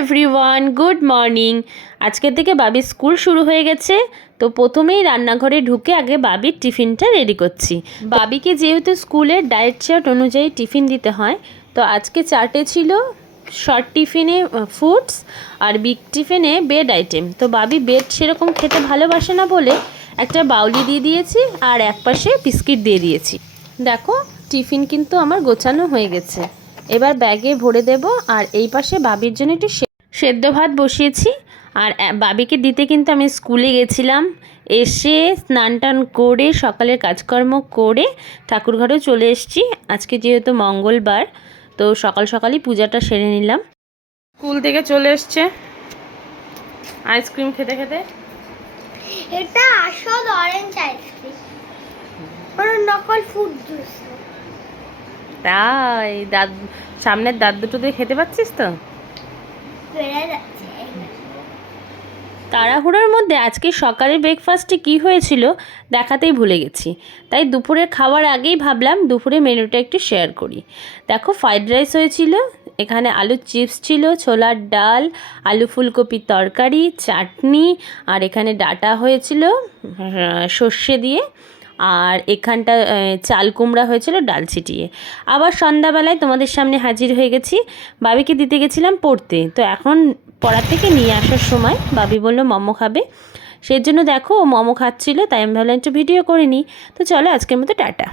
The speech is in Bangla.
Everyone, good morning. আজকের থেকে বাবির স্কুল শুরু হয়ে গেছে। তো প্রথমেই রান্নাঘরে ঢুকে আগে বাবির টিফিনটা রেডি করছি। বাবিকে যেহেতু স্কুলের ডায়েট চার্ট অনুযায়ী টিফিন দিতে হয়, তো আজকে চার্টে ছিল শর্ট টিফিনে ফুডস আর বিগ টিফিনে বেড আইটেম। তো বাবি বেড সেরকম খেতে ভালোবাসে না বলে একটা বাউলি দিয়ে দিয়েছি আর একপাশে বিস্কিট দিয়ে দিয়েছি। দেখো, টিফিন কিন্তু আমার গোছানো হয়ে গেছে। এবার ব্যাগে ভরে দেব। আর এই পাশে বাবির জন্য একটু সেদ্ধ ভাত বসিয়েছি। আর বাবিকে দিতে কিন্তু আমি স্কুলে গেছিলাম, এসে স্নান টান করে সকালের কাজকর্ম করে ঠাকুরঘরেও চলে এসেছি। আজকে যেহেতু মঙ্গলবার, তো সকাল সকালই পূজাটা সেরে নিলাম। স্কুল থেকে চলে এসছে আইসক্রিম খেতে খেতে। এটা আসল অরেঞ্জ আইসক্রিম, ওর নকল ফ্রুট জুস। তাই সামনের দাঁত দুটো দিয়ে খেতে পাচ্ছিস তো? তাড়াহুড়োর মধ্যে আজকে সকালের ব্রেকফাস্টে কি হয়েছিল দেখাতেই ভুলে গেছি। তাই দুপুরে খাওয়ার আগেই ভাবলাম দুপুরে মেনুটা একটু শেয়ার করি। দেখো, ফ্রাইড রাইস হয়েছিল, এখানে আলুর চিপস ছিল, ছোলার ডাল, আলু ফুলকপির তরকারি, চাটনি, আর এখানে ডাটা হয়েছিল সর্ষে দিয়ে, আর এখানটা চাল কুমড়া হয়েছিল ডাল ছিটিয়ে। আবার সন্ধ্যাবেলায় তোমাদের সামনে হাজির হয়ে গেছি। বাবিকে দিতে গেছিলাম পড়তে, তো এখন পড়া থেকে নিয়ে আসার সময় বাবি বললো মোমো খাবে। সেই জন্য দেখো ও মোমো খাচ্ছিলো, তাই আমি ভাবলাম একটু ভিডিও করে নিই। তো চলো, আজকের মতো টাটা।